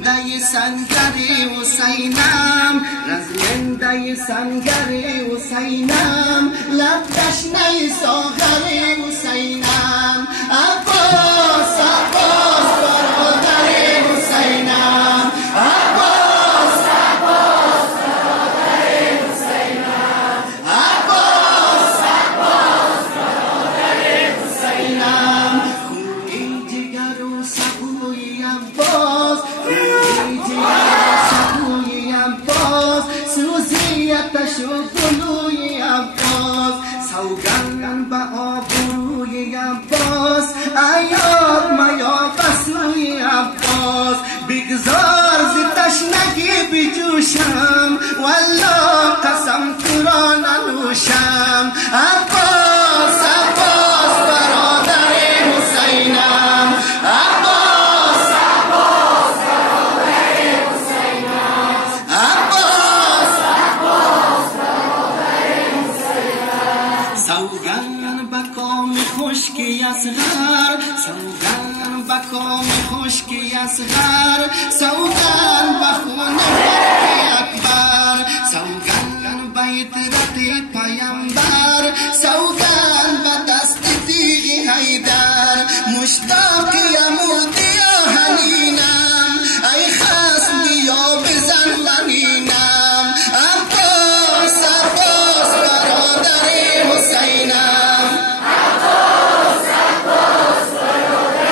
رزمنده سنگر حسینم رزمنده سنگر حسینم لب تشنه ساغر حسینم عباس عباس برادر حسینم عباس عباس برادر حسینم عباس عباس برادر حسینم خونی جگر و سبوی عباس خونی جگر و سبوی عباس سوزی آتش و گلوی عباس سوگند به آبروی عباس ایاد میا بسوی عباس بگذار ز تشنگی بجوشم والله قسم تو را ننوشم عباس عباس برادر حسینم عباس عباس برادر حسینم عباس عباس برادر حسینم سوگند به کام خشکی اصغر سوگند به کام خشکی اصغر سوگند به خون فتح اکبر سوگند به اطرت پیامبر سوگند به دست تیغ حیدر مشتاقیم و دیا حنینم ای خصم بیا بزن لنینم عباس عباس برادر حسینم عباس عباس برادر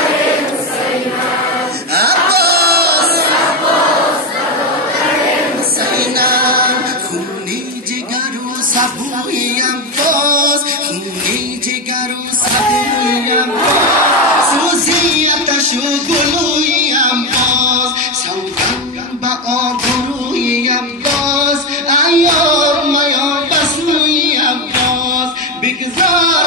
حسینم عباس عباس برادر حسینم خونی جگر و سبوی عباس خونی جگر و سبوی عباس سوزی آتش و گلوی عباس سوگند به آبروی عباس ایام میا بسوی عباس بگذار